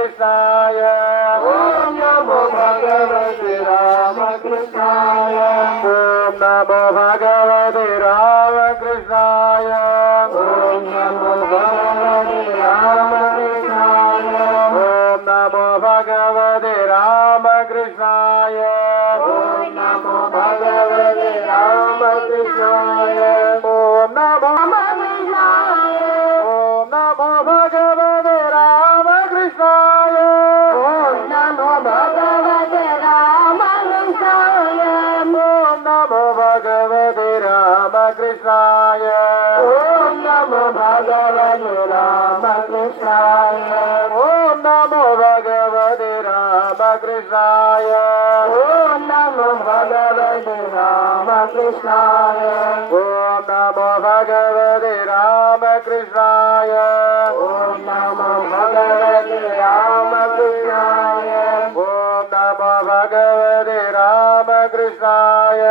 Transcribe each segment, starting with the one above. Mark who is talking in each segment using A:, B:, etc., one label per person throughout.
A: Krishnaya. Om Namo రామకృష్ణాయ
B: ఓం నమో భగవతే రామకృష్ణాయ
A: ఓం నమో భగవతే రామకృష్ణాయ
B: ఓం నమో భగవతే రామకృష్ణాయ
A: ఓం నమో భగవతే రామకృష్ణాయ
B: ఓం నమో భగవతే రామకృష్ణాయ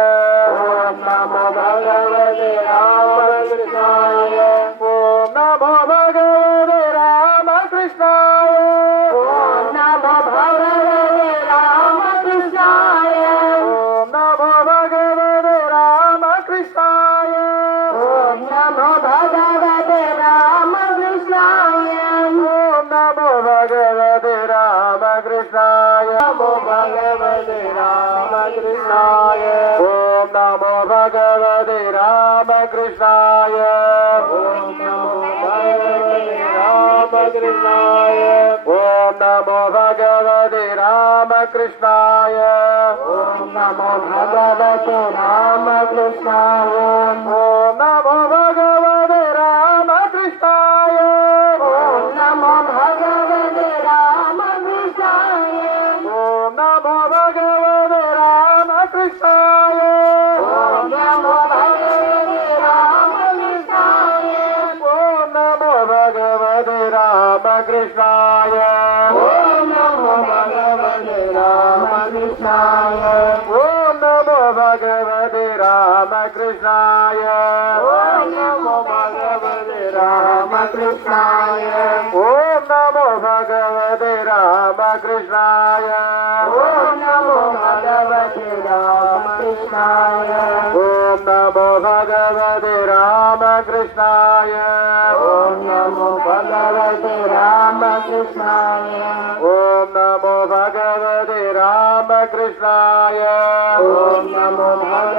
A: हरे रामकृष्णाय
B: ॐ नमो भगवते रामकृष्णाय
A: ॐ नमो భగవతే రామకృష్ణాయ
B: ఓం నమో భగవతే రామకృష్ణాయ
A: ఓం నమో భగవతే రామకృష్ణాయ
B: ఓం నమో భగవతే రామకృష్ణాయ
A: ఓం నమో భగవతే రామకృష్ణాయ
B: ఓం నమో భగవతే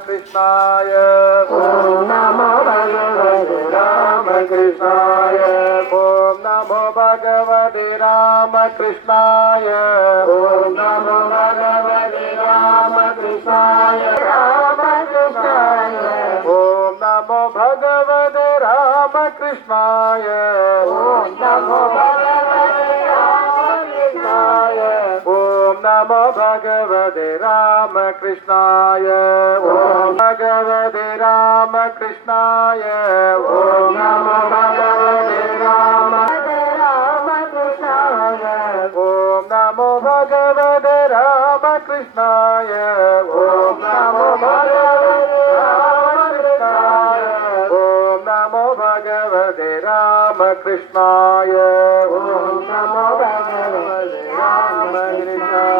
B: రామకృష్ణాయ ఓం నమో
A: భగవతే రామకృష్ణాయ. ఓం నమో భగవతే
B: రామకృష్ణాయ. ఓం నమో
A: భగవతే రామకృష్ణాయ. రామకృష్ణాయ. ఓం
B: నమో భగవతే రామకృష్ణాయ. रामकृष्णाय
A: ॐ भगवते रामकृष्णाय
B: ॐ नमो भगवते
A: राम रामकृष्णाय
B: ॐ नमो भगवते रामकृष्णाय
A: ॐ नमो भगवते रामकृष्णाय
B: ॐ नमो भगवते रामकृष्णाय
A: ॐ नमो भगवते रामकृष्णाय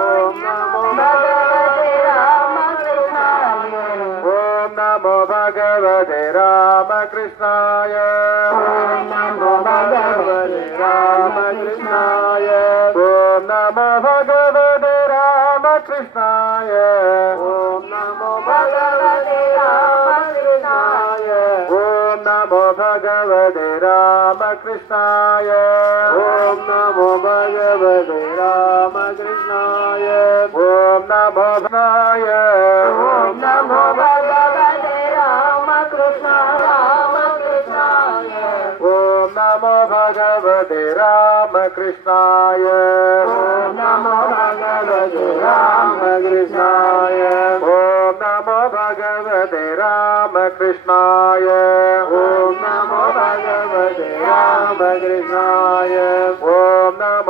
B: नमो भगाय
A: ॐ नमो भगवते रामकृष्णाय
B: रामकृष्णाय
A: ॐ नमो भगवते रामकृष्णाय
B: ॐ नमो भगवते रामकृष्णाय
A: ॐ नमो भगवते रामकृष्णाय
B: ॐ नमो भगवते रामकृष्णाय
A: ॐ नमो भगवते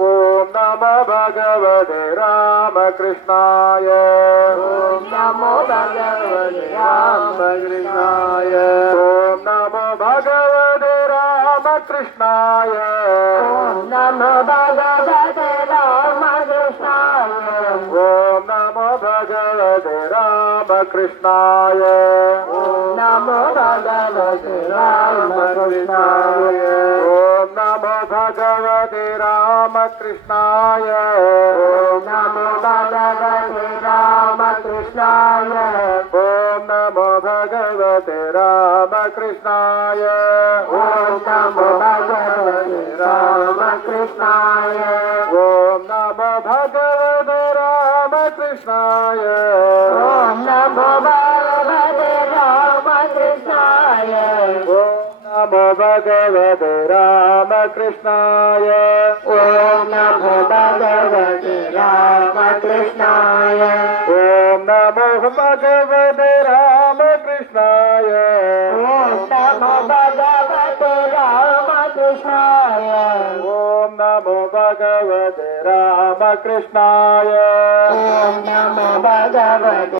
B: ஓம் நம பகவதே ராமகிருஷ்ணாய.
A: ஓம் நமோ பகவதே ராமகிருஷ்ணாய రామకృష్ణాయ.
B: నమో భగవతే రామకృష్ణాయ.
A: ఓం నమో భగవతే రామకృష్ణాయ.
B: ఓం నమో భగవతే రామకృష్ణాయ.
A: ఓం నమో భగవతే రామకృష్ణాయ.
B: ఓం నమో భగవతే రామకృష్ణాయ.
A: ఓం నమో భగవతే రామకృష్ణాయ
B: ఓం నమో భగవతే రామకృష్ణాయ.
A: ఓం నమో భగవతే రామకృష్ణాయ.
B: ఓం నమో భగవతే రామకృష్ణాయ.
A: ఓం నమో భగవతే రామకృష్ణాయ.
B: ఓం నమో భగవతే